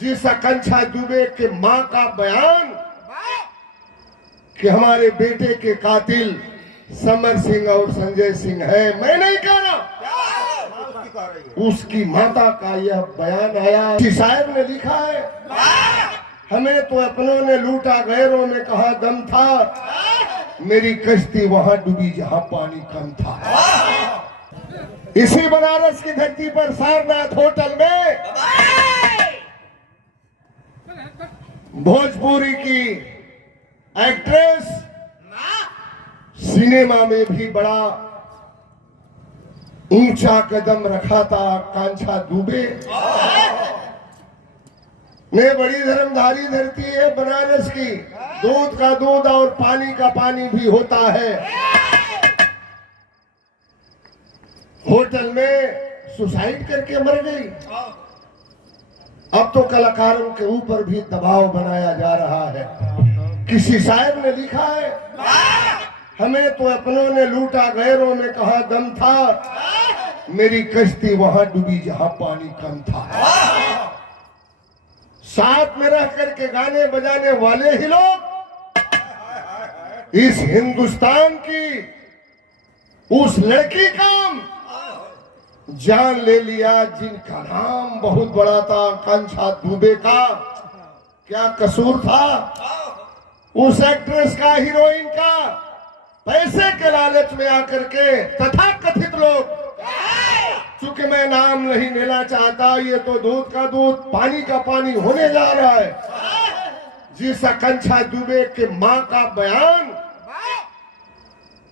जिस आकांक्षा दुबे के मां का बयान कि हमारे बेटे के कातिल समर सिंह और संजय सिंह है, मैं नहीं कह रहा, उसकी माता का यह बयान आया। शायर ने लिखा है, हमें तो अपनों ने लूटा, गैरों ने कहा दम था, मेरी कश्ती वहां डूबी जहां पानी कम था। इसी बनारस की धरती पर सारनाथ होटल में भोजपुरी की एक्ट्रेस, सिनेमा में भी बड़ा ऊंचा कदम रखा था आकांक्षा दुबे ने। बड़ी धर्मधारी धरती है बनारस की, दूध का दूध और पानी का पानी भी होता है। होटल में सुसाइड करके मर गई। अब तो कलाकारों के ऊपर भी दबाव बनाया जा रहा है। किसी शायर ने लिखा है, हमें तो अपनों ने लूटा, गैरों ने कहा दम था, मेरी कश्ती वहां डूबी जहां पानी कम था। साथ में रह करके गाने बजाने वाले ही लोग इस हिंदुस्तान की उस लड़की का जान ले लिया जिनका नाम बहुत बड़ा था, आकांक्षा दुबे का। क्या कसूर था उस एक्ट्रेस का, हीरोइन का? पैसे के लालच में आकर के तथा कथित लोग, चूंकि मैं नाम नहीं लेना चाहता, ये तो दूध का दूध पानी का पानी होने जा रहा है। जिस आकांक्षा दुबे के मां का बयान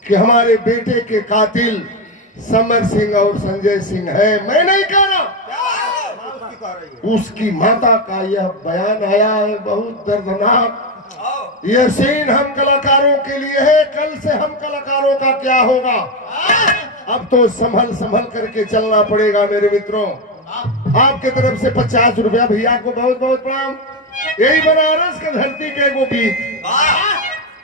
कि हमारे बेटे के कातिल समर सिंह और संजय सिंह है, मैं नहीं कह रहा, उसकी माता का यह बयान आया है। बहुत दर्दनाक यह सीन हम कलाकारों के लिए है। कल से हम कलाकारों का क्या होगा? अब तो संभल संभल करके चलना पड़ेगा मेरे मित्रों। आपके तरफ से 50 रुपया भैया को बहुत बहुत प्रणाम। यही बनारस के धरती के वो गीत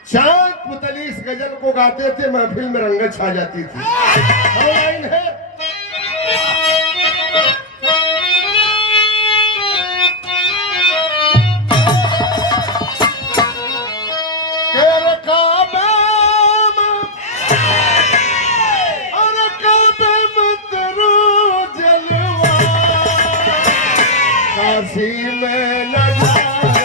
चांद पुतली इस गजल को गाते थे, महफिल में रंगत छा जाती थी। ऑनलाइन है। में नजारा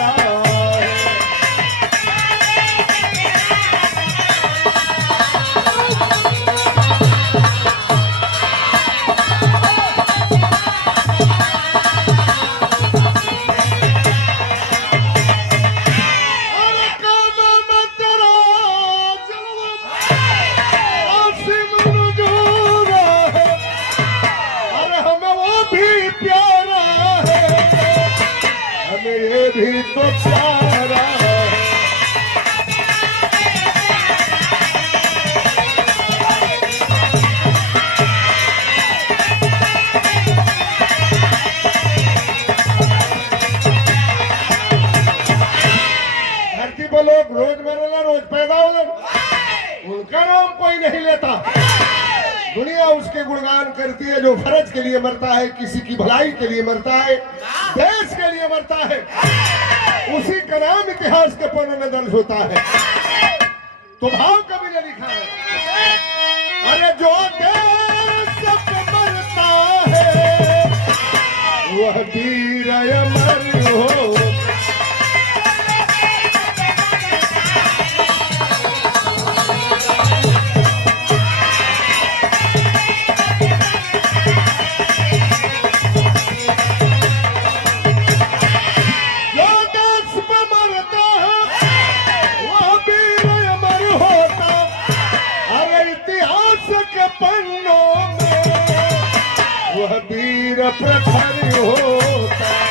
भी तो प्यारा है। धरती पर लोग रोज मरेला, रोज पैदा होला, उनका नाम कोई नहीं लेता। दुनिया उसके गुणगान करती है जो फर्ज के लिए मरता है, किसी की भलाई के लिए मरता है, देश के लिए मरता है, उसी का नाम इतिहास के पन्नों में दर्ज होता है। तो भाव कवि ने लिखा है, अरे जो देश पे मरता है वह वीर अमर हो। वह वीर प्रखर होता।